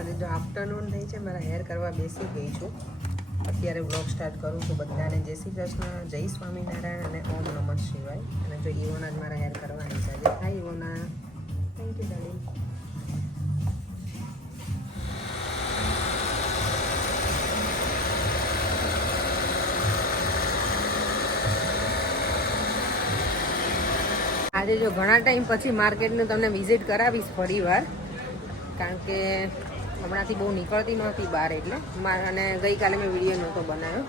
અને જો આફ્ટરનૂન થઈ છે, મારા હેર કરવા બેસી ગઈ છું. અત્યારે વ્લોગ સ્ટાર્ટ કરું છું. બધાને જય શ્રી કૃષ્ણ, જય સ્વામિનારાયણ અને ઓમ નમઃ શિવાય. અને જો ઈવોના જ મારા હેર કરવાની છે આજે. હા ઈવોના. થેન્ક યુ ડાર્લિંગ આજે જો ઘણા ટાઈમ પછી માર્કેટનું તમને વિઝિટ કરાવીશ ફરી વાર કારણ કે હમણાંથી બહુ નીકળતી નહોતી બહાર એટલે અને ગઈકાલે મેં વીડિયો નહોતો બનાવ્યો.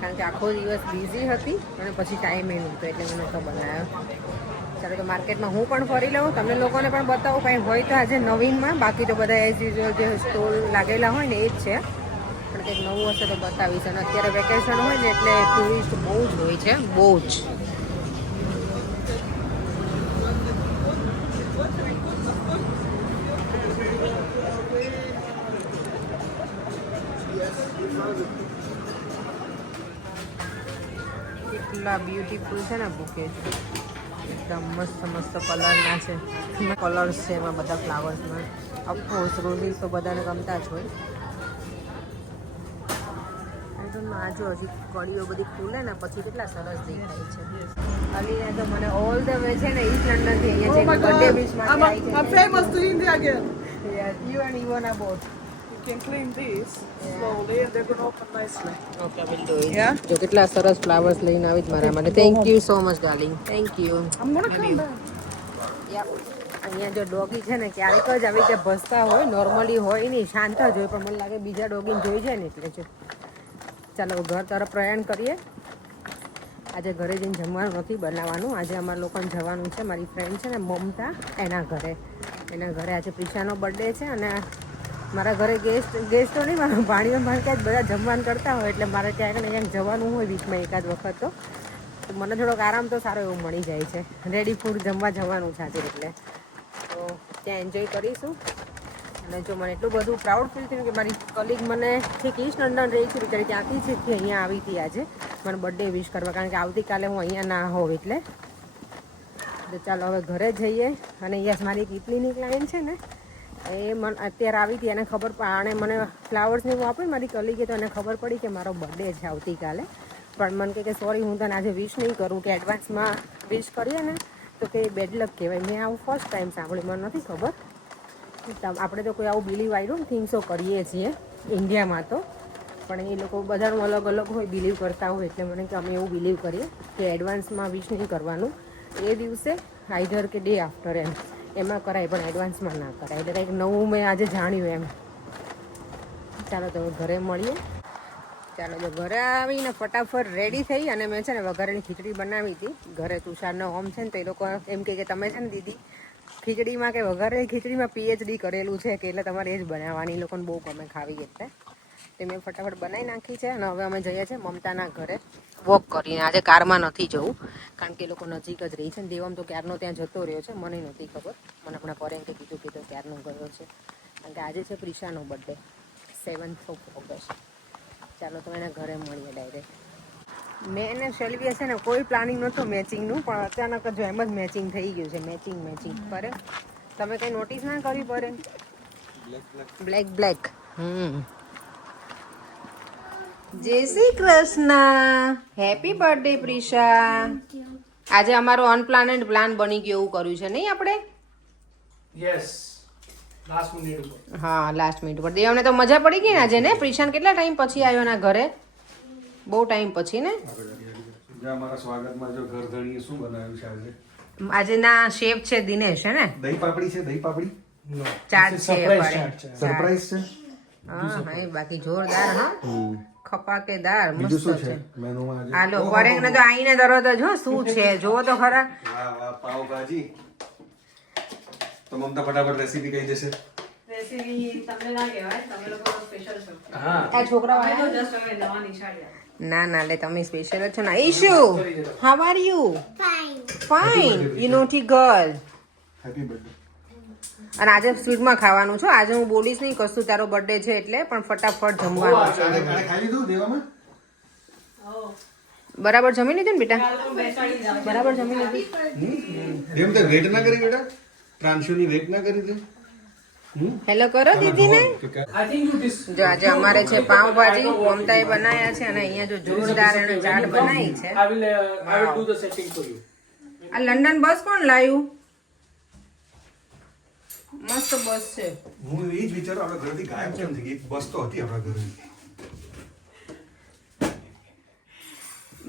કારણ કે આખો દિવસ બિઝી હતી અને પછી ટાઈમ એ નહોતો એટલે મેં નહોતો બનાવ્યો. ચાલો તો માર્કેટમાં હું પણ ફરી લઉં. તમને લોકોને પણ બતાવું કંઈ હોય તો આજે નવીનમાં. બાકી તો બધા એઝ યુઝ્યુઅલ જે સ્ટોલ લાગેલા હોય ને એ જ છે. પણ કંઈક નવું હશે તો બતાવીશ. અને અત્યારે વેકેશન હોય ને એટલે ટુરિસ્ટ બહુ જ હોય છે. બહુ જ. કેટલા બ્યુટીફુલ છે ને બુકે. એકદમ મસ્ત મસ્ત કલરના છે. કલર્સ છે એમાં બધા ફ્લાવર્સમાં અફકોર્સ રોઝિસ તો બધાને ગમતા જ હોય. જો હજી બધી ખુલે ને પછી કેટલા સરસ દેખાય છે. અલીને તો મને ઓલ ધ વે છે ને ઈસ્ટ લંડનથી અહીંયા છે. Birthday you and can clean these slowly and they're gonna open nicely. Okay will do it Yeah? જો કેટલા સરસ ફ્લાવર્સ લઈને આવી જ મારા માટે thank you so much darling thank you I'm gonna come back. અહીંયા જો ડોગી છે ને ક્યારેક જ આવી રીતે ભસતા હોય નોર્મલી હોય નહીં શાંત જ હોય પણ મને લાગે બીજા ડોગીને જોઈ જાય ને એટલે જો. ચાલો ઘર તરફ પ્રયાણ કરીએ. આજે ઘરે જઈને જમવાનું નથી બનાવવાનું. આજે અમારા લોકોને જવાનું છે મારી ફ્રેન્ડ છે ને મમતા એના ઘરે. એના ઘરે આજે પ્રિશાનો બર્થડે છે અને મારા ઘરે ગેસ્ટ ગેસ્ટ તો નહીં, મારા ભાણીઓ ભાણકા જ બધા જમવાનું કરતા હોય, એટલે મારે ક્યાંક ને ક્યાંક જવાનું હોય વીકમાં એકાદ વખત તો. મને થોડોક આરામ તો સારો એવો મળી જાય છે. રેડી ફૂડ જમવા જવાનું આજે એટલે. તો ત્યાં એન્જોય કરીશું. અને જો મને એટલું બધું પ્રાઉડ ફીલ થયું કે મારી કલીગ મને ઠીક ઈસ્ટ લંડન રહી છું, બિચારી ત્યાંથી છે કે અહીંયા આવી હતી આજે. મને બર્થડે વિશ કરવા, કારણ કે આવતીકાલે હું અહીંયા ના હોઉં એટલે. તો ચાલો હવે ઘરે જઈએ. અને યસ મારી એક ઇટલીની ક્લાયન્ટ છે ને એ મને અત્યારે આવી હતી, એને ખબર આણે મને ફ્લાવર્સની હું આપી મારી કલીગે, તો એને ખબર પડી કે મારો બર્થડે છે આવતીકાલે. પણ મને કે સોરી હું તને આજે વિશ નહીં કરું, કે એડવાન્સમાં વિશ કરીએ ને, તો કે બેડ લક કહેવાય. મેં આવું ફર્સ્ટ ટાઈમ સાંભળ્યું, મને નથી ખબર. આપણે તો કોઈ આવું believe I don't think so કરીએ છીએ ઇન્ડિયામાં તો. પણ એ લોકો બધાનું અલગ અલગ હોય બિલીવ કરતા હોય, એટલે મને કે અમે એવું બિલીવ કરીએ કે એડવાન્સમાં વિશ નહીં કરવાનું. એ દિવસે આઈધર કે ડે આફ્ટર એમ. એમાં કરાય, પણ એડવાન્સમાં ના કરાય. એટલે કંઈક નવું મેં આજે જાણ્યું એમ. ચાલો તો ઘરે મળીએ. ચાલો જો ઘરે આવીને ફટાફટ રેડી થઈ અને મેં છે ને વઘારેલી ખીચડી બનાવી હતી. ઘરે તુષારનો હોમ છે ને, તો એ લોકો એમ કે તમે છે ને દીદી, ખીચડીમાં કે વઘારેલી ખીચડીમાં પીએચડી કરેલું છે કે એટલે તમારે એ જ બનાવવાની. એ લોકોને બહુ ગમે ખાવી એટલે. તે મેં ફટાફટ બનાવી નાખી છે અને હવે અમે જઈએ છીએ મમતાના ઘરે. વોક કરીને. આજે કારમાં નથી જવું કારણ કે એ લોકો નજીક જ રહી છે. ને દેવમ તો ક્યારનો ત્યાં જતો રહ્યો છે મને નથી ખબર. મને હમણાં પરે કે કીધું કીધું ક્યારનો ગયો છે. કારણ કે આજે છે પ્રિશાનો બર્થડે સેવન્થ ઓફ ઓગસ્ટ ચાલો તો એના ઘરે મળીએ ડાયરેક્ટ મેં એને શેલ્વીએ છે ને કોઈ પ્લાનિંગ નહોતું મેચિંગનું પણ અચાનક જ એમ જ મેચિંગ થઈ ગયું છે. મેચિંગ મેચિંગ પરે. તમે કંઈ નોટિસ ના કરી પડે બ્લેક બ્લેક હમ. જય Shri Krishna. Happy birthday Prisha. આજે અમારો અનપ્લાનેડ પ્લાન બની ગયો એવું કર્યું છે નહીં આપણે? યસ લાસ્ટ મિનિટ ઉપર. હા લાસ્ટ મિનિટ ઉપર. દેવને તો મજા પડી ગઈ ને આજે ને? પ્રિશાન કેટલા ટાઈમ પછી આવ્યો ના ઘરે? બહુ ટાઈમ પછી ને? જે અમારા સ્વાગતમાં જો ઘર ધણીએ શું બનાવ્યું છે આજે? આજે ના શેફ છે દિનેશ હે ને? દહીં પાપડી છે દહીં પાપડી? ચાટ છે. સરપ્રાઈઝ છે. હા હા એ બાકી જોરદાર હા. ખપાકેદાર મસ્ત છે. છે મેનુમાં આજે? હાલો પરેંગ ને તો આઈને તરત જ હો શું છે? જોવો તો ખરા. વાહ વાહ પાવ ભાજી તો મમતા ફટાફટ રેસીપી કહી દેશે? ના ના લે તમે સ્પેશિયલ જ છો ના. Ishu how are you fine fine you naughty girl happy birthday અને આજે સ્વીટમાં ખાવાનું છું. આજે હું બોલીશ નહીં કશું તારો બર્થડે છે એટલે પણ ફટાફટ જમવાનું. છે બરાબર જમી લીધું ને બેટા? બરાબર જમી લીધું. એમ તો વેટ ના કરી બેટા. પ્રાંશુની વેટ ના કરી દે હેલો કરો દીદીને. જો આજે અમારે છે પાવભાજી મમતાએ બનાવ્યા છે અને અહીંયા જો જોરદાર એને ચાટ બનાવી છે. Uh. આ લંડન બસ કોણ લાવ્યું મસ્ત બસ છે. હું એ જ વિચાર આપણા ઘરેથી ગાયબ કેમ થઈ ગઈ? બસ તો હતી આપણા ઘરે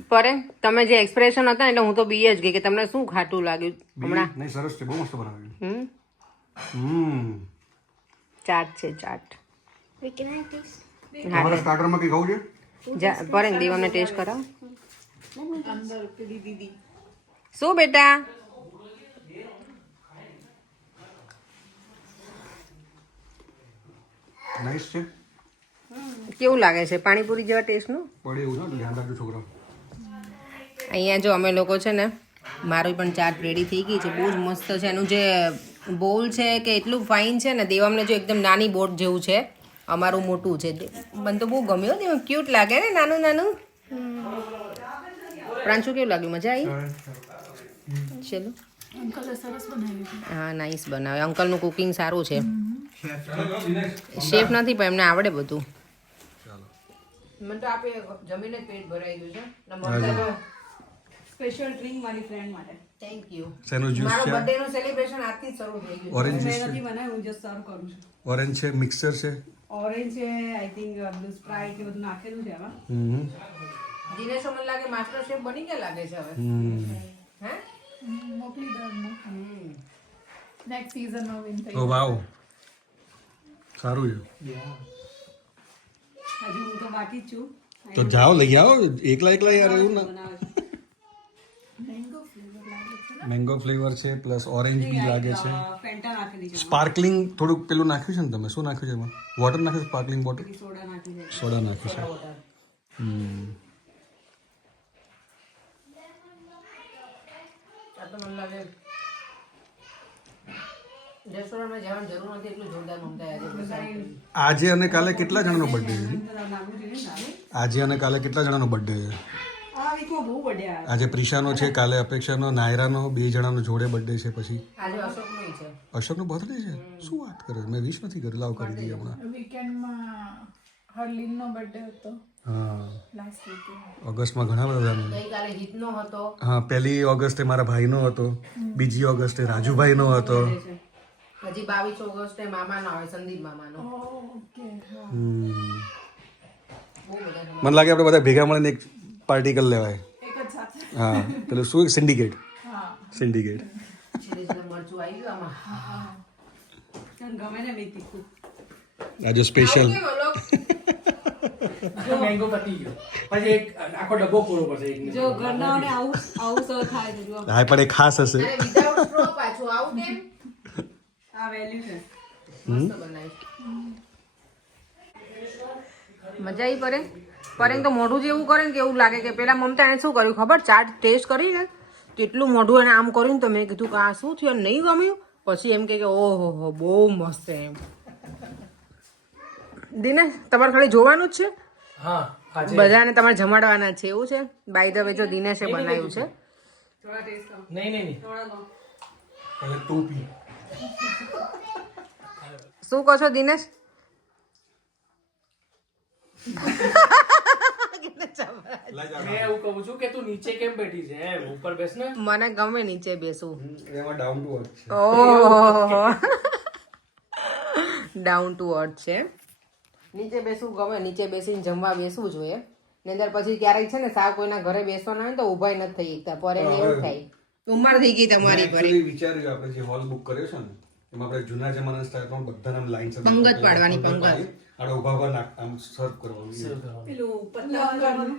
પરે તમે જે એક્સપ્રેશન હતા એટલે હું તો બી જ ગઈ કે તમને શું ખાટું લાગ્યું હમણાં? નહીં સરસ છે બહુ મસ્ત બનાવ્યું. હમ? હમ. ચાટ છે ચાટ. તમારા સ્ટાર્ટરમાં કંઈ ખાવું છે? જા પરે દીવાને ટેસ્ટ કરાવો. અંદર દીદી શું બેટા? નાઈસ છે. કેવું લાગે છે? પાણીપુરી જેવા ટેસ્ટનું પડે એવું છે ધ્યાન રાખજો છોકરા અહીંયા જો અમે લોકો છે ને મારી પણ ચાટ રેડી થઈ ગઈ છે. બહુ જ મસ્ત છે. એનું જે બોલ છે કે એટલું ફાઇન છે ને દેવામને જો એકદમ નાની બોટ જેવું છે અમારું મોટું છે. મને તો બહુ ગમ્યું ને ક્યુટ લાગે ને નાનું નાનું? પ્રાંશુ કેવું લાગ્યું? મજા આવી? ચલો. હા નાઈસ બનાવે. અંકલનું કુકિંગ સારું છે. શેફ નથી પણ એમને આવડે બધું. મને તો આપે જમીને જ પેટ ભરાઈ ગયું છે. સ્પેશિયલ ડ્રિંક મારી ફ્રેન્ડ માટે. થેન્ક યુ જ્યુસ મારો બર્થડે નું સેલિબ્રેશન આજથી શરૂ થઈ ગયું ઓરેન્જ જ્યુસ નથી બનાવ્યું હું જસ્ટ સર્વ કરું છું. ઓરેન્જ છે મિક્સર છે? ઓરેન્જ છે આઈ થિંક બધું સ્પ્રાઇટ એ બધું નાખેલું છે આમાં હમ. દિનેશ મને લાગે માસ્ટર શેફ બની ગયા લાગે છે હવે. હે? મોકલી દો હમ. નેક્સ્ટ વિન થઈ ઓ વાવ. સારું છે. હજુ હું તો બાકી છું. તો જાઓ લઈ આવો. એકલા એકલા યાર એવું ના. મેંગો ફ્લેવર છે પ્લસ ઓરેન્જ બી લાગે છે. સ્પાર્કલિંગ થોડુંક પેલું નાખ્યું છે ને તમે? શું નાખ્યું છે એમાં? વોટર નાખ્યું સ્પાર્કલિંગ વોટર સોડા નાખ્યું છે. હમ. તો મને લાગે રેસ્ટોરન્ટમાં જવાની જરૂર નથી એટલું જોરદાર મમતા આજે આજે અને કાલે કેટલા જણાનો બર્થડે છે. આજે અને કાલે કેટલા જણાનો બર્થડે છે? આ વીકમાં બહુ બઢિયા આજે પ્રિશાનો છે કાલે અપેક્ષાનો નાયરાનો બે જણાનો જોડે બર્થડે છે પછી? આજે અશોકનું છે. અશોકનો બર્થડે છે? શું વાત કરે મેં વિશ નથી કરી લાવ કરી દઈએ હમણાં. વીકેન્ડમાં હરલીનનો બર્થડે હતો. હા. ઓગસ્ટમાં ઘણા બધા હિતનો હતો. હા પહેલી ઓગસ્ટે મારા ભાઈનો હતો બીજી ઓગસ્ટે રાજુભાઈનો હતો. હજી બાવીસ ઓગસ્ટે મામાનો આવે સંદીપ મામાનો. મને લાગે આપણે બધા ભેગા મળીને એક પાર્ટી કરી લેવાય. એક જ સાથે? હા પેલું શું સિન્ડિકેટ સિન્ડિકેટ આજે સ્પેશિયલ મેંગો પતી ગયો. પછી એક આખો ડબ્બો પૂરો પડશે જો ઘરનાઓને આવું આવું સર્વ થાય હા પણ એ ખાસ હશે. પાછું આવું કેમ આ વેલ્યુ છે મસ્ત બનાવ્યું. મજા આવી પરે. પરે તો મોઢું જેવું કરે ને કે એવું લાગે કે પેલા મમતા એને શું કર્યું ખબર? ચાટ ટેસ્ટ કરી ને કેટલું મોઢું એને આમ કર્યું ને તો મેં કીધું કે આ શું થયું? નહીં ગમ્યું? પછી એમ કે કે ઓહો હો બહુ મસ્ત છે એમ. દિનેશ તમારે ખાલી જોવાનું જ છે? હા બધાને તમારે જમાડવાના છે એવું છે? બાય ધ વે જો દિનેશે બનાવ્યું છે. થોડા ટેસ્ટ કરો નહીં નહીં નહીં. તું પી શું કહો છો દિનેશ? મેં એવું કહું છું કે તું નીચે કેમ બેઠી છે? એમ ઉપર બેસ ને. મને ગમે નીચે બેસવું. ડાઉન ટુ અર્થ છે. નીચે બેસવું ગમે નીચે બેસીને જમવા બેસવું જોઈએ. ને અંદર પછી ક્યારેક છે ને સાવ કોઈના ઘરે બેસવાના હોય ને તો ઉભાય નથી થઈ એકતા પર એવું થાય. ઉંમર થઈ ગઈ તમારી પર. વિચાર્યું આપણે જે હોલ બુક કર્યો છે ને એમાં આપણે જૂના જમાના સ્ટાઇલમાં બધાના લાઈન પંગત પાડવાની, પંગત. આડો ઊભા ઊભા નાખ આમ સર્વ કરવાનું. પેલું પત્તા કરવાનું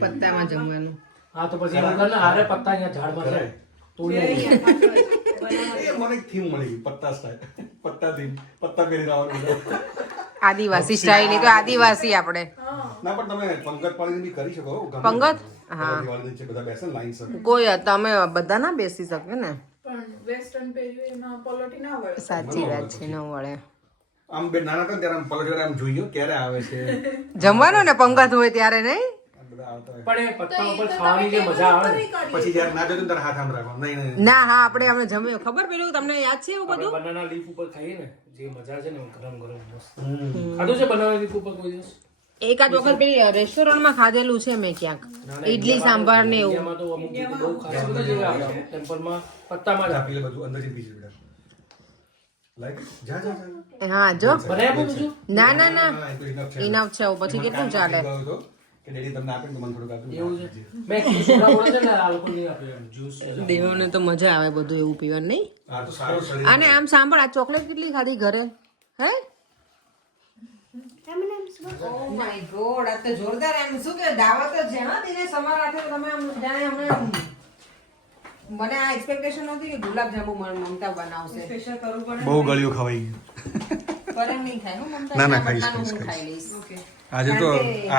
પત્તામાં જમવાનું. હા તો પછી એવું કર આરે પત્તા અહીંયા ઝાડમાં છે. તોડી મને એક થીમ મળી પત્તા સ્ટાઇલ પત્તા થીમ પત્તા પહેરી લાવવાનું આદિવાસી સ્ટાઇલ તો આદિવાસી આપણે. ના પણ તમે પંગત પાડીને બી કરી શકો પંગત? હા. નીચે બધા બેસે લાઈન સર કોઈ તમે બધા ના બેસી શકે ને? પણ વેસ્ટર્ન પહેર્યું એમાં પોલોટી ના વળે. સાચી વાત છે ન વળે. આમ બે નાના હતા ત્યારે આમ પલટી આમ જોઈએ ક્યારે આવે છે? જમવાનું ને પંગત હોય ત્યારે નહીં? આ બધા આવતા હોય. પણ એ પત્તા ઉપર ખાવાની જે મજા આવે ને હા આપણે અમે જમ્યું. ખબર પેલું તમને યાદ છે એવું બધું? બનાના લીફ ઉપર ખાઈએ ને જે મજા છે ને ગરમ ગરમ મસ્ત. ખાધું છે બનાવેલી ઉપર કોઈ દિવસ? એકાદ વખત પેલી રેસ્ટોરન્ટમાં ખાધેલું છે મેં ક્યાંક? ઈડલી સાંભાર ને એવું. હા જો. ના ના ના. ઇનફ છે. પછી કેટલું ચાલે? દેવોને તો મજા આવે બધું એવું પીવાનું નહીં? અને આમ સાંભળ આ ચોકલેટ કેટલી ખાધી ઘરે? હે? ઓ માય ગોડ આ તો જોરદાર એમ. શું કે દાવત જ છે હા દિને સમર રાતે તમે આમ જાણે હમણાં મને આ એક્સપેક્ટેશન નહોતી કે ગુલાબ જાંબુ મમતા બનાવશે. સ્પેશિયલ કરવું પડે બહુ ગળ્યું ખવાઈ ગયું. નહીં ખાય હું મમતા ના, ના, ખાઈશ, બદલાનું હું ખાઈશ, ખાઈ લઈશ. આજે તો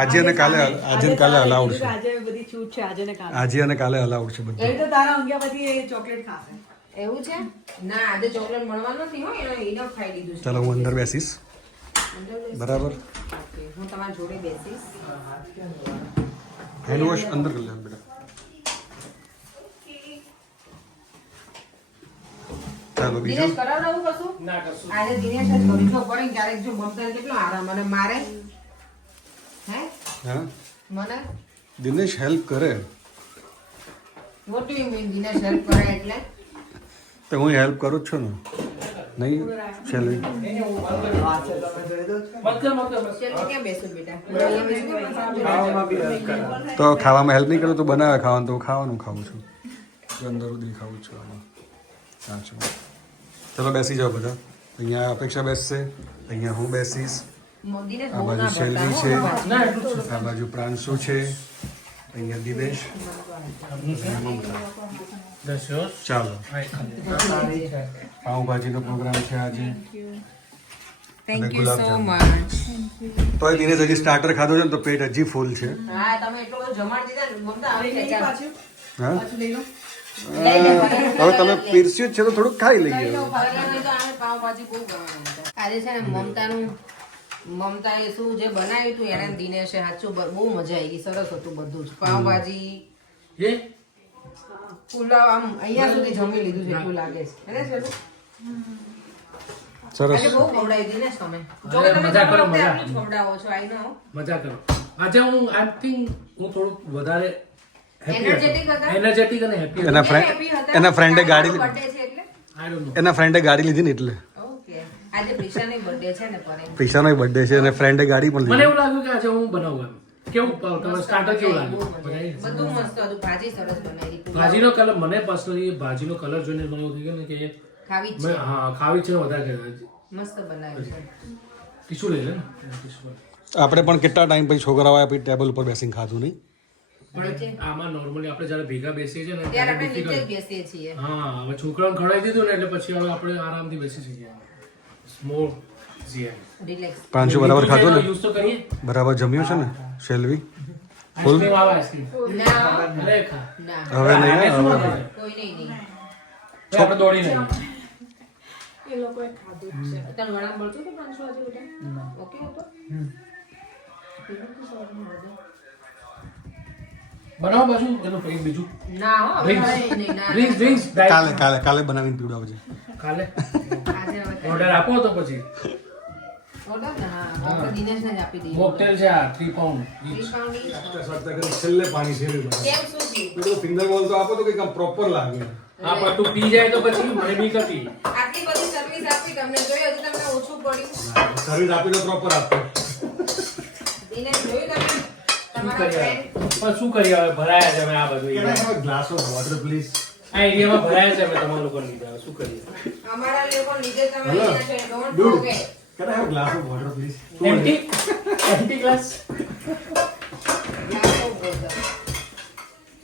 આજે ને કાલે આજે ને કાલે અલાઉડ છે. આજે બધી છૂટ છે આજે ને કાલે. આજે અને કાલે અલાઉડ છે બધું. એ તો તારા ઊંઘ્યા પછી એ ચોકલેટ ખાશે. એવું છે? ના આજે ચોકલેટ મળવા નથી હો એને ઇનફ ખાઈ લીધું છે. ચાલો હું અંદર બેસીશ. બરાબર. હું તમારી જોડે બેસીશ. હેન્ડ વોશ અંદર કરી લેવાનું બેટા. ચાલો બીજું? કરાવડાવું કશું? ના કરશું આજે દિનેશ જ કરું જો પડે ક્યારેક જો મમતા કેટલો આરામ મને મારે. હે? હા? મને? દિનેશ હેલ્પ કરે. What do you mean Dinesh help કરે એટલે? તો હું હેલ્પ કરું જ છું ને. નહીં? છેલ્લે. તો ખાવામાં હેલ્પ નહીં કરું તો બનાવે ખાવાનું. તો ખાવાનું ખાઉં છું. અંદર સુધી ખાવું છું આમાં. સાચું ચલો, બેસી જાઓ બધા. અહીંયા અપેક્ષા બેસશે. અહીંયા હું બેસીશ. આ બાજુ ના છે. આ બાજુ પ્રાંશુ છે. અહીંયા દિવેશ મમતા ચાલો. પાઉભાજીનો પ્રોગ્રામ છે આજે. થેન્ક યુ સો મચ તો દિનેશ હજી સ્ટાર્ટર ખાધું છે ને તો પેટ હજી ફૂલ છે. હા તમે એટલો બધો જમાડ દીધા ને મમતા આવી લઈ જાય પાછું? હા? પાછું લઈ લો. લઈ લે, લઈ લે. હવે તમે પીરસ્યું જ છે તો થોડુંક ખાઈ લઈએ. મમતા. આજે છે ને મમતાનું મમતાએ શું જે બનાવ્યું હતું એને દિનેશે સાચું બહુ મજા આવી ગઈ સરસ હતું બધું જ. પાવભાજી એ? પુલાવ આમ અહીંયા સુધી જમી લીધું છે એવું લાગે છે. હે ને સરસ. બહુ ખવડાવી દિનેશ તમે. જો તમે મજા કરો, મજા. ખવડાવો છો આઈ નો મજા કરો. આજે હું આઈ થિંક હું થોડુંક વધારે એનર્જેટિક અને હેપી એના ફ્રેન્ડ એના ફ્રેન્ડે ગાડી લીધી. નો એના ફ્રેન્ડે ગાડી લીધી ને એટલે. ઓકે આજે પ્રિશાની બર્થડે છે ને પરે બર્થડે છે અને ફ્રેન્ડે ગાડી પણ મને એવું લાગ્યું કે આજે હું બનાવું એમ. કેવું? તમારું સ્ટાર્ટર કેવું લાગ્યું? બધું મસ્ત હતું. ભાજી સરસ બનાવી ભાજીનો કલર મને પર્સનલી ભાજીનો કલર જોઈને મને એવું થયું કે ખાવી છે. હા ખાવી છે વધારે મસ્ત બનાવ્યું છે. ટીશ્યુ લઈ લે ને. આપણે પણ કેટલા ટાઈમ પછી છોકરાઓ આપી ટેબલ ઉપર બેસીને ખાધું નહીં? પણ આમાં નોર્મલી આપણે જ્યારે ભેગા બેસીએ છીએ ને ત્યારે ત્યારે આપણે નીચે જ બેસીએ છીએ. હા હવે છોકરાઓને ખવડાવી દીધું ને એટલે પછી હવે આપણે આરામથી બેસી શકીએ સ્મોક રિલેક્સ પાંચસો બરાબર ખાધું ને? યુઝ તો કરીએ. બરાબર જમ્યું છે ને? ખા ના. હવે નહીં હવે બનાવે? કોઈ નહીં નહીં. દોડી નહીં એ લોકોએ ખાધું છે. તને વડા મળતું હતું પાંચસો આજે બેટા ઓકે હતો? બનાવો પાછું એનું કંઈક બીજું. ના હો હવે Drinks. નહીં, નહીં, ના, ડ્રિંક્સ ડ્રિંક્સ કાલે કાલે કાલે બનાવીને પીવડાવજે. કાલે? ઓર્ડર આપો તો પછી. મોકટેલ છે આ પાઉન્ડ. છેલ્લે પાણી છે? ફિંગર બોલ તો આપો તો કંઈક પ્રોપર લાગે. હા પણ તું પી જાય તો પછી મને બી હતી. આટલી બધી સર્વિસ આપી તમને જોયું હજી તમને ઓછું પડ્યું. સર્વિસ આપી તો પ્રોપર આપો. દિનેશ જોયું તમે? શું કરીએ પણ શું કરીએ હવે ભરાયા છે અમે આ બધું. ગ્લાસ ઓફ વોટર પ્લીઝ આ એરિયામાં ભરાયા છે અમે તમારા લોકો લીધા. શું કરીએ? અમારા લોકો લીધે તમે Hello. અહીંયા છે. Don't forget Can I have a glass of water, please? empty?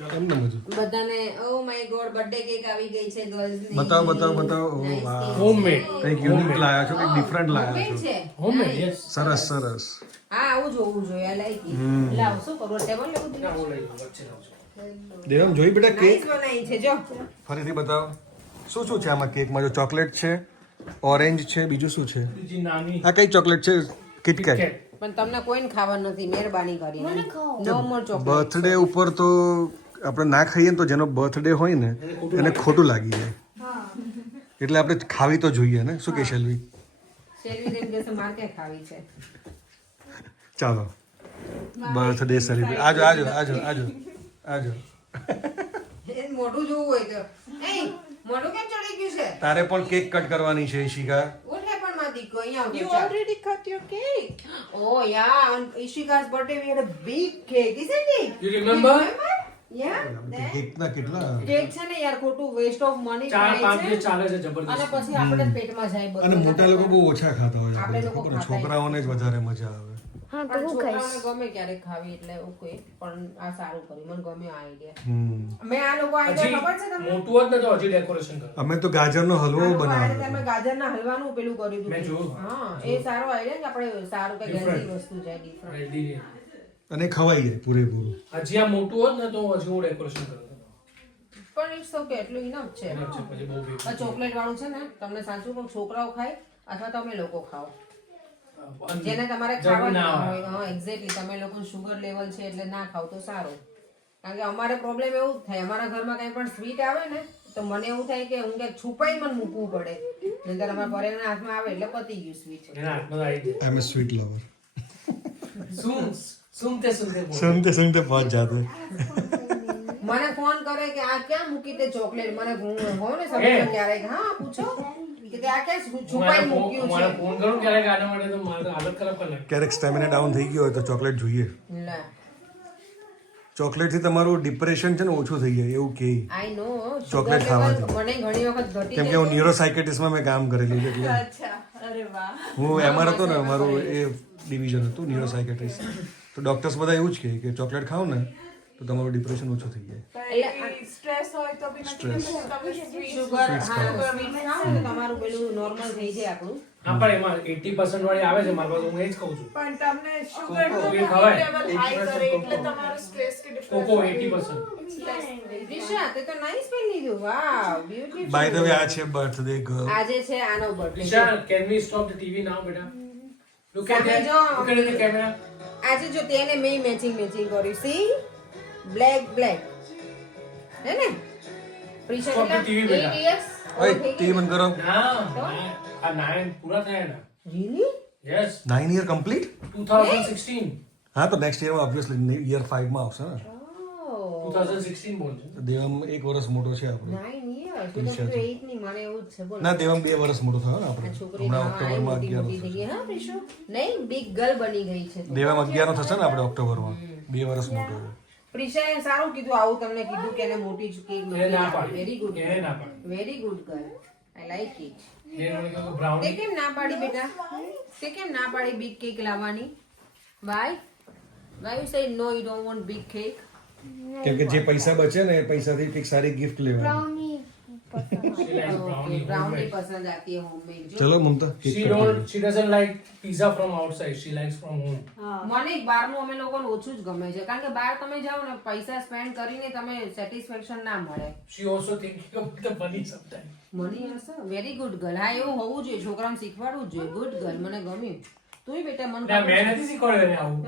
એમને બધું. બધાને oh my god birthday cake આવી ગઈ છે ગર્લ્સની. બતાવો, બતાવો, બતાવો. Oh, Nice wow. cake. કંઈક યુનિક લાયા છો કંઈક ડિફરન્ટ લાયા છો. છે. હોમમેડ યસ સરસ સરસ. હા આવું જોવું જોઈએ આઈ લાઈક લાવ શું કરવું ટેબલ લેવું દિનેશ? દેવમ જોઈ બેટા કેક બનાવી છે જો. ફરીથી બતાવો. શું શું છે આમાં કેકમાં જો ચોકલેટ છે ઓરેન્જ છે બીજું શું છે? બીજી નાની. આ કઈ ચોકલેટ છે? કિટકેટ પણ તમને કોઈને ખાવાનું નથી મહેરબાની કરીને. નો મોર ચોકલેટ બર્થડે ઉપર તો આપણે ના ખાઈએ ને તો જેનો બર્થડે હોય ને એને ખોટું લાગી. જાય. એટલે આપણે ખાવી તો જોઈએ ને? શું કે શેલવી? ચાલો. બર્થડે સેલિબ્રેટ આજો આજો આજો આજો આજો. મોઢું જોવું હોય તો. મોઢું કેમ ચડી ગયું છે તારે પણ કેક કટ કરવાની છે ઈશિકા ઓલે પણ માં દીકો અહીંયા આવજો You ચાલ. already cut your cake. Oh yeah, on Ishika's birthday we had a big cake, isn't it? You remember? કેટલા કેક છે ને યાર ખોટું વેસ્ટ ઓફ મની ચાર પાંચ દિવસ ચાલે છે અને પછી આપણે પેટમાં જાય બધું અને મોટા લોકો બહુ ઓછા ખાતા હોય આપણે છે લોકો ખબર ને? છોકરાઓને જ વધારે મજા આવે હા તો હું ખાઈશ છોકરાઓને ગમે ક્યારે ખાવી એટલે ઓકે પણ આ સારું કર્યું. મને ગમ્યો આ આઈડિયા મેં આ લોકો આઈડિયા ખબર છે તમને? મોટું હોત ને તો હજી ડેકોરેશન કરે અમે તો ગાજરનો હલવો બનાવ્યો રીતે અમે ગાજરના હલવાનું પેલું કર્યું હતું મેં જોયું. હા એ સારો આઈડિયા કે આપણે સારું કઈ ગંદી વસ્તુ છે ડિફરન્ટ અને ખવાઈ જાય પૂરેપૂરું. હજી આ મોટું હોત ને તો હજી હું ડેકોરેશન કરું પણ ઇટ્સ ઓકે એટલું ઇનફ છે. આ ચોકલેટ વાળું છે ને તમને સાચું પણ છોકરાઓ ખાય અથવા તમે લોકો ખાઓ. જેને તમારે ખાવાનું હોય. હા એક્ઝેક્ટલી તમે લોકો શુગર લેવલ છે એટલે ના ખાવ તો સારું. કારણ કે અમારે પ્રોબ્લેમ એવું જ થાય. અમારા ઘરમાં કંઈ પણ સ્વીટ આવે ને તો મને એવું થાય કે હું ક્યાંક છુપાઈ મને મૂકવું પડે. નહીંતર અમારા પરિવારના હાથમાં આવે એટલે પતી ગયું સ્વીટ એના હાથમાં આવી જાય. આઈ એમ સ્વીટ લવર સુન સુનતે સુનતે સુનતે સુનતે પહોંચ જાતે. મને ફોન કરે કે આ ક્યાં મૂકી તે ચોકલેટ મને હું હો ને હે? ક્યારેક. હા પૂછો. ક્યારેક સ્ટેમિના ડાઉન થઈ ગયો હોય તો ચોકલેટ જોઈએ. ચોકલેટથી તમારું ડિપ્રેશન છે ને ઓછું થઈ જાય એવું કે. ચોકલેટ ખાવાથી. મને ઘણી વખત ઘટી કેમ કે હું ન્યુરોસાયકેટિસ્ટમાં મેં કામ કરેલું છે એટલે. અચ્છા. અરે વાહ. હું એમાં હતો ને મારું એ ડિવિઝન હતું ન્યુરોસાયકેટ્રિસ્ટ તો ડોક્ટર્સ બધા એવું જ કહે કે ચોકલેટ ખાવ ને તો તમારું ડિપ્રેશન ઓછું થઈ જાય. સ્ટ્રેસ હોય તો બી નથી Stress. લેવું. તમે sweet સુગર હા સ્વીટ ખાવ ને તો તમારું પેલું નોર્મલ થઈ જાય આપણું. હા પણ એમાં 80% વાળી આવે છે મારા પાસે હું એ જ ખાઉં છું. પણ તમને સુગર કોકો નું એ ખવાય. લેવલ હાઈ કરે એટલે તમારું સ્ટ્રેસ કે કોકો 80% દિશા તે તો નાઈસ લીધું wow beautiful by the way આ છે બર્થડે ગર્લ આજે છે આનો બર્થડે. આજે જો તેને મેં મેચિંગ મેચિંગ કર્યું. સી બ્લેક બ્લેક હે ને? પ્રિશા કેટલા? બેટા. 8 years ઓય ટીવી બંધ કરો. ના આ nine પૂરા થયા ને really yes nine year complete 2016 હા તો નેક્સ્ટ યર ઓબવિયસલી યર ફાઈવમાં આવશે ને. ઓ 2016 બોલ દેવમ એક વર્ષ મોટો છે આપણો. 9 યર તો તો 8 ની મને એવું જ છે બોલ. ના દેવમ બે વર્ષ મોટો થયો ને આપણો. હમણાં ઓક્ટોબરમાં ઓક્ટોબરમાં મોટી અગિયાર થઈ ગઈ હા પ્રિશો? નહીં બિગ ગર્લ બની ગઈ છે. દેવમ અગિયાર થશે ને આપણે ઓક્ટોબરમાં. બે વર્ષ મોટો છે. પ્રિશાએ સારું કીધું આવું તમને કીધું કે એને મોટી કેક ના પાડી. વેરી ગુડ એને ના પાડી. Very good girl I like it તે કેમ ના પાડી બેટા? તે કેમ ના પાડી બિગ કેક લાવવાની? Why why you say no you don't want big cake કેમ કે જે પૈસા બચે ને એ પૈસાથી કંઈક સારી ગિફ્ટ લેવાની. ચલો મમતા મને બહારનું અમે લોકોને ઓછું જ ગમે છે. કારણ કે બહાર તમે જાઓ ને પૈસા સ્પેન્ડ કરીને તમે સેટિસ્ફેક્શન ના મળે. મની વેરી ગુડ ગર્લ હા એવું હોવું જોઈએ. છોકરાને શીખવાડવું જોઈએ. ગુડ ગર્લ મને ગમ્યું. તુંય બેટા મને મેં નથી શીખવાડ્યું આવું.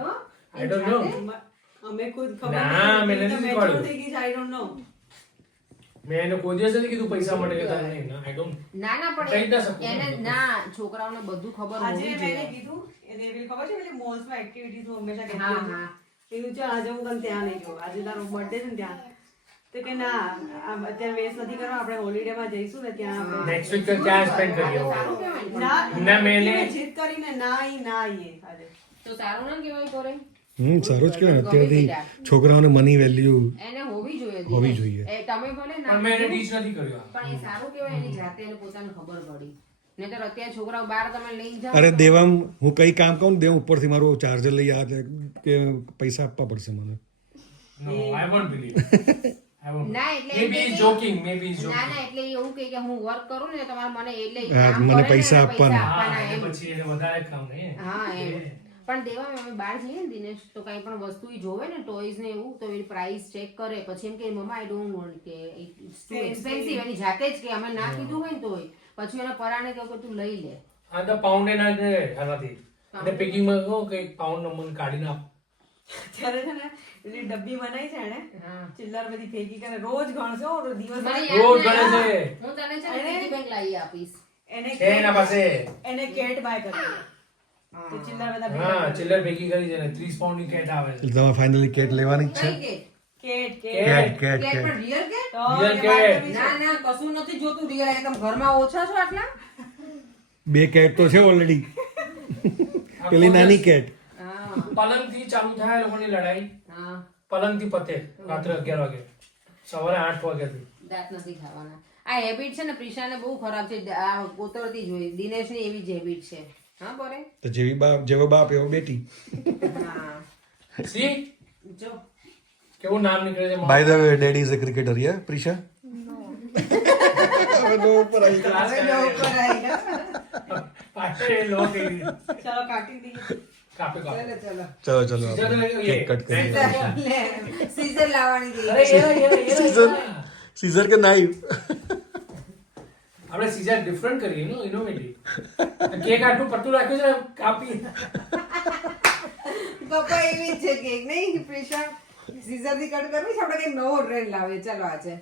અમે ખુદ ના, મેં નથી. શીખવાડ્યું. આઈ ડોન્ટ નો મેં એને કોઈ દિવસ નથી કીધું પૈસા માટે કે તારે નહીં આઈ ડોન્ટ ના ના પણ એને ના છોકરાઓને બધું ખબર આજે મેં કીધું એને એવી ખબર છે પેલી મોલ્સમાં એક્ટિવિટીઝ હું હંમેશા કહેતી હા. હા એવું છે આજે હું તને ત્યાં નહીં જોઉં. આજે તારો બર્થડે છે ને ત્યાં. તો કે ના અત્યારે વેસ્ટ નથી કરવા આપણે હોલિડેમાં જઈશું ને ત્યાં આપણે. નેક્સ્ટ વીક ત્યાં સ્પેન્ડ કરીએ ને. ના મેં એને કરીને ના ઈ ના આજે. તો સારું ના કહેવાય કરે હમ સારું જ કહેવાય અત્યારથી છોકરાઓને મની વેલ્યુ એને હોવી જોઈએ હોવી જોઈએ. એ તમે ભલે ના પણ મેં એને ટીચ નથી કર્યો પણ એ સારું કહેવાય એની જાતે એને પોતાને ખબર પડી નહીતર અત્યારે છોકરાઓ બહાર તમે લઈ જાઓ અરે દેવામ હું કઈ કામ કહું ને દેવ ઉપરથી મારું ચાર્જર લઈ આવે કે પૈસા આપવા પડશે મને આઈ. I won't. ના એટલે ના ના એવું કે હું વર્ક કરું ને તમારે મને એટલે મને પૈસા આપવાના. પછી વધારે કામ નહીં હા એમ પણ દેવા અમે બહાર જઈએ ને દિનેશ તો કઈ પણ વસ્તુ જોવે ને ટોયઝ ને એવું તો એ પ્રાઇસ ચેક કરે. પછી એમ કે મમ્મા આઈ ડોન્ટ વોન્ટ કે એક્સપેન્સિવ એની જાતે જ કે અમે ના કીધું હોય ને તોય. પછી એના પરાણે કહ્યું કે તું લઈ લે. હા તો પાઉન્ડ ના છે આનાથી અને પેકિંગમાં કહો કે પાઉન્ડ નંબર કાઢીને આપ ત્યારે છે ને એટલી ડબ્બી બનાવી છે એને ચિલ્લર બધી ભેગી કરે. રોજ ગણશે દિવસ રોજ ગણે છે. હું તને છે ને બેગ લાવી આપીશ. એને છે એના એને કેટ બાય કરી તો ચિલ્લર બધા ભેગા હા ચિલ્લર ભેગી કરી છે 30 પાઉન્ડની કેટ આવે છે. એટલે ફાઇનલી કેટ લેવાની જ છે? Cat? Cat cat. Cat cat cat cat. Real cat? તો Real એ બાય cat. કરવી છે. ના ના કશું નથી જોતું રિયલ એકદમ ઘરમાં ઓછા છો આટલા? બે કેટ તો છે ઓલરેડી પેલી નાની કેટ. પલંગથી ચાલુ થાય લોકોની લડાઈ. પલંગથી પતે રાત્રે અગિયાર વાગે. સવારે આઠ વાગે દાંત નથી ખાવાના. આ હેબિટ છે ને પ્રિશાને બહુ ખરાબ છે. આ કોતરતી જ હોય. દિનેશની એવી જ હેબિટ છે. હા બોરે તો જેવી બાપ જેવો બાપ એવો બેટી હા સી જો કેવું નામ નીકળે છે by the way daddy is a cricketer યા પ્રિશા હવે નો ઉપર આવી ગયો. હવે જો ઉપર આવી ગયા. પાટે લો થઈ ગઈ. ચાલો કાઢી દઈએ કાપે કાપે ચલો ચલો ચલો ચલો Scissor લઈ કેક કટ કરી લઈએ. લે સીઝર લાવવાની હતી અરે એરા, એરા, એરા, Scissor. એરા. સીઝર કે નાઈફ આપણે સીઝન ડિફરન્ટ કરીએ નો ઇનોવેટિવ કેક આટલું પતલું રાખ્યું છે કાપી. પપ્પા એવી છે કેક નહીં? પ્રેશર સીઝરથી કટ કરવી છે? આપણે કઈ નવો ટ્રેન્ડ લાવીએ આ છે.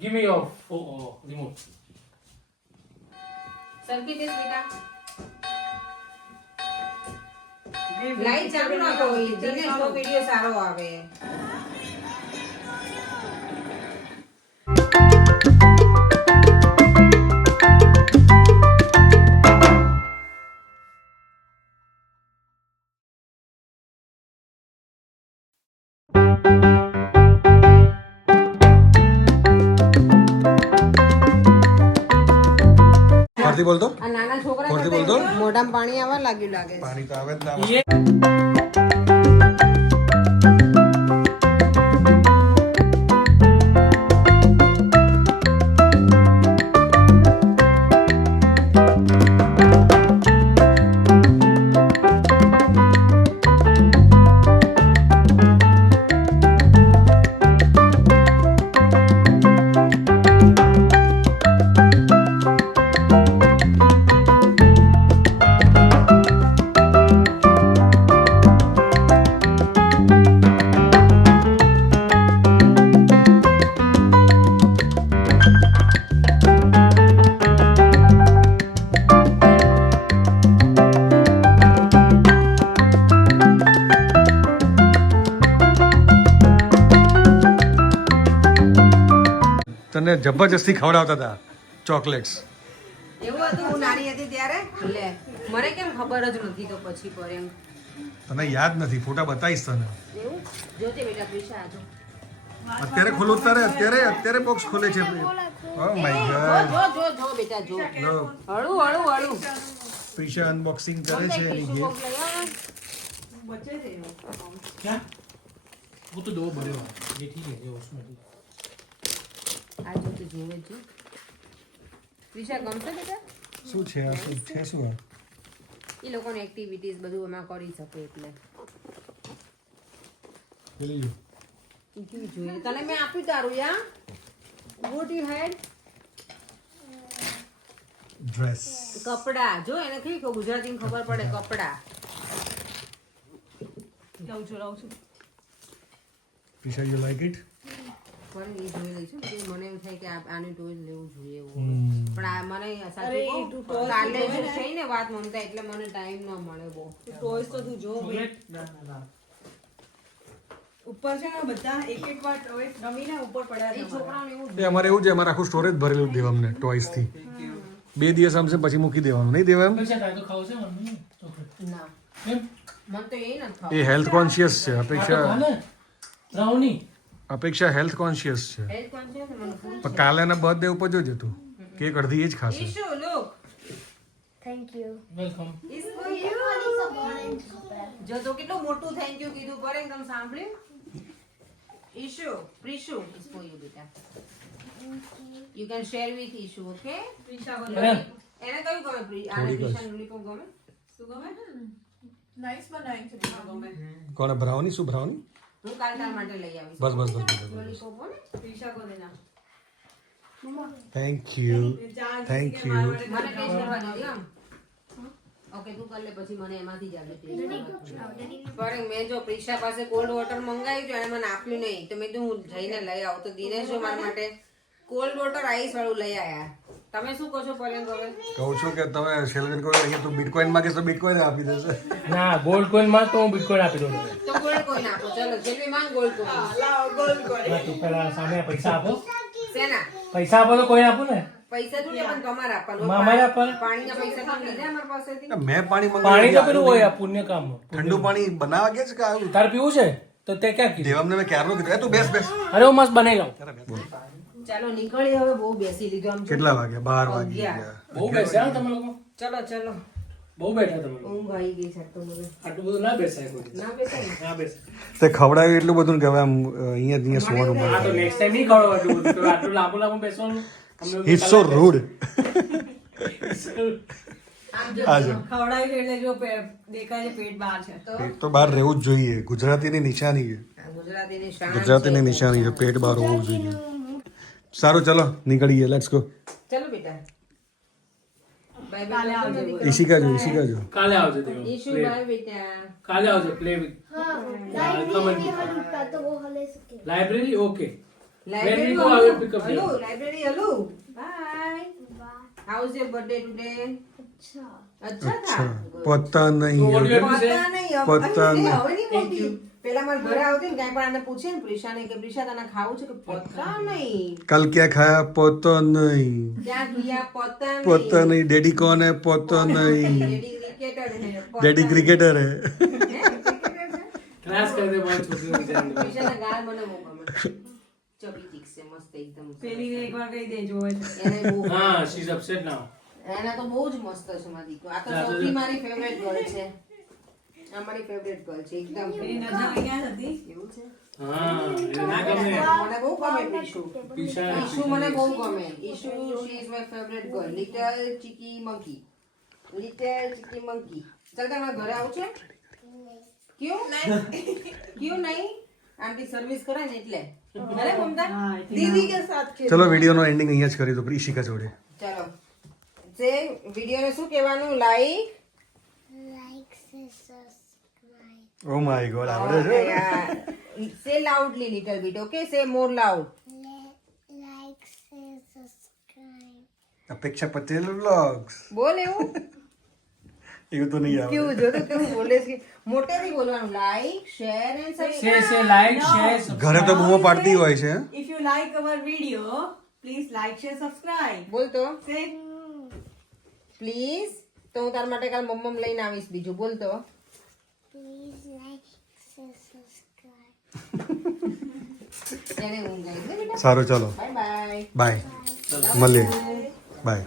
ગિવ મી યોર રિમોટ સરકી બેસ બેટા. લાઈટ ચાલુ રાખો દિનેશ તો વિડિયો સારો આવે. ફરતી બોલતો આ નાના છોકરા ફરતી બોલતો? મોઢામાં પાણી આવવા લાગ્યું લાગે પાણી તો આવે જ ના જબરજસ્તી ખવડાવતા હતા ચોકલેટ્સ એવું હતું હું નાની હતી ત્યારે લે મને કેમ ખબર જ નથી તો પછી પર એમ તને યાદ નથી ફોટા બતાવીશ તને એવું જોજે બેટા પ્રિશા આજો અત્યારે ખોલું તારે અત્યારે અત્યારે બોક્સ ખોલે છે ઓ માય જો ગોડ જો જો જો બેટા જો લો હળું હળું હળું પ્રિશા અનબોક્સિંગ કરે છે એની ટીશ્યુ gift. બોક્સ લઈ આવો. બચે છે એનું. क्या वो तो दो बड़े वाले ये ठीक है ये उसमें ठीक આ જો તું જોવે જ જો પ્રિશા ગમશે બેટા શું છે આ? શું છે શું આ? એ લોકોની એક્ટિવિટીઝ બધું એમાં કરી શકે એટલે. પેલી લો. ઈ કેવી જોઈએ? તને મેં આપ્યું તારું યા? What you had? ડ્રેસ કપડા. જો એને કેવી કહું ગુજરાતીમાં ખબર પડે કપડા. લઉં છું લઉં છું. પ્રિશા યુ લાઈક ઇટ પણ એ જોઈ લઈશું. કે મને એવું થાય કે આને ટોચ લેવું જોઈએ એવું. પણ આ મને સાચું કાલે થઈ ને? વાત મમતા એટલે મને ટાઈમ ન મળે બહુ. ટોચ તો તું જો ઉપર છે ને અમારે. એવું છે અમારે આખું સ્ટોરેજ ભરેલું દેવા અમને બે દિવસ આમશે પછી મૂકી દેવાનું. નહીં દેવા એ હેલ્થ કોન્શિયસ છે અપેક્ષા. અપેક્ષા હેલ્થ કોન્શિયસ છે. પણ કાલે ના બર્થડે ઉપર જોજે તું. કેક અડધી એ જ ખાશે. Thank you welcome is for you જો તો કેટલું મોટું થેન્ક યુ કીધું પર એકદમ સાંભળ્યું? Ishu Prishu is for you બેટા. You can share with Ishu okay Prisha બોલો. એને કયું ગમે આને પ્રિશા લોલીપોપ ગમે? શું ગમે? નાઈસ બનાવી છે ગમે. કોણ બ્રાઉની? શું બ્રાઉની? હું કાલ તાર માટે લઈ આવીશ. બસ બસ બસ લોલીપોપ ને? થેન્ક યુ ચાલ, Thank કે મારા you. માટે મને ટેસ્ટ કરવા દીધી આમ ઓકે તું કર લે પછી મને એમાંથી જ આવે પણ મેં જો પ્રિશા પાસે કોલ્ડ વોટર મંગાવ્યું તો એને મને આપ્યું નહીં. તો મેં કીધું હું જઈને લઈ આવું. તો દિનેશ જો મારા માટે કોલ્ડ વોટર આઈસ વાળું લઈ આયા. તમે શું કહો છો હવે? કહું છું કે તમે શેલગન કહો અહીંયા તું બિટકોઈન માંગીશ તો બિટકોઈન આપી દેશે. ના ગોલ્ડ કોઈનમાં તો હું બિટકોઈન આપી દઉં તો ગોલ્ડ કોઈન આપો ચલો જેલવી માંગ ગોલ્ડ કોઈન ના, તું પેલા સામે પૈસા આપો. સેના પૈસા આપો તો કોઈને આપો ને. પૈસા તો પણ તમારે આપવાનું મામાએ આપવાના? પાણીના પૈસા તમે લીધા અમારી પાસેથી. મેં પાણી પાણી તો પેલું હોય આ પુણ્ય કામ. ઠંડુ પાણી ગયા છે કે આવ્યું તારે પીવું છે? તો તે ક્યાં કીધું? દેવામને મેં ક્યારનું કીધું? એ તું બેસ બેસ. અરે હું મસ્ત બનાવી લઉં. ચાલો નીકળી હવે બહુ બેસી લીધું આમ કેટલા વાગે 12 વાગે ગયા. બહુ બેસ્યા તમે લોકો? ચલો ચલો. બહુ બેઠા તમે લોકો? ઊંઘ આવી ગઈ છે તો મને. આટલું બધું ના બેસાય કોઈ ના બેસાય ના? બેસાય. તે ખવડાવ્યું એટલું બધું કે હવે આમ અહીંયા અહીંયા સુવાનું આ તો નેક્સ્ટ ટાઈમ નહીં ખવડાવ આટલું બધું. આટલું લાંબુ લાંબુ બેસવાનું? ઇટ્સ સો રૂડ એટલે તો? બહાર રહેવું જ જોઈએ. ગુજરાતીની નિશાની છે. ગુજરાતીની. નિશાની છે. પેટ બહાર હોવું જોઈએ. સારું ચલો નીકળીએ લેટ્સ ગો ચલો બેટા બાય બાય ઈશિકા જો ઈશિકા જો કાલે આવજો દેવો ઈશુ Play. બાય બેટા કાલે આવજો પ્લે વિથ तो वो हले सके library okay library When we go, I will pick up hello you. Library hello bye how is your birthday today अच्छा અચ્છા થા પત્તા So what નહીં you have પેલા મારા ઘરે આવતી ને કાંઈ પણ આને પૂછે ને પ્રિશાને કે પ્રિશા તને ખાવું છે કે પત્તા નહીં? કલ ક્યાં ખાયા? પત્તા નહીં. ક્યાં ગયા? પત્તા નહીં. પત્તા નહીં. ડેડી કોને? પત્તા નહીં. ડેડી ક્રિકેટર હે. ડેડી ક્રિકેટર હે? ક્લાસ કરી દે બહુ છોકરી બિચારી પ્રિશાના ગાળ મને બહુ ગમે ચબી ચીક છે મસ્ત એકદમ પેલીને એકવાર કહી દે જોવે એને બહુ હા શી ઇઝ અપસેટ નાઉ એના તો બહુ જ મસ્ત છે મારી દીકરો. આ તો સૌથી મારી ફેવરેટ ગર્લ છે. આ મારી ફેવરેટ ગર્લ છે એકદમ. નજર અહીંયા હતી. એવું છે? હા એ ના મને બહુ ગમે પીશુ. પીછા મને બહુ ગમે. Ishu she is my favourite girl little cheeky monkey little cheeky monkey ચાલ તારે ઘરે આવું છે ક્યું? ક્યું નહીં? આંટી સર્વિસ કરે ને એટલે. અરે મમતા? દીદી કે સાથ ચલો વિડીયોનો એન્ડિંગ અહીંયા જ કરી દો ઈશિકા જોડે. ચાલો. જે વિડીયોને શું કહેવાનું? લાઈક ઓ માય ગોડ આવડે છે? સે loudly little bit okay say more loud like say subscribe Apeksha Patel vlogs બોલ એવું? એવું તો નહીં આવે કેવું જો તો કેવું બોલે છે. મોટેથી બોલવાનું like share and say subscribe say like share ઘરે તો બૂમો પાડતી હોય છે. If you like our video please like share subscribe બોલ તો. સે? પ્લીઝ તો હું તારા માટે કાલ મમ્મમ લઈને આવીશ બીજું. બોલ તો please like से subscribe એને ઊંઘ આવી ગઈ બેટા સારું ચાલો. Bye bye. મળીએ. બાય.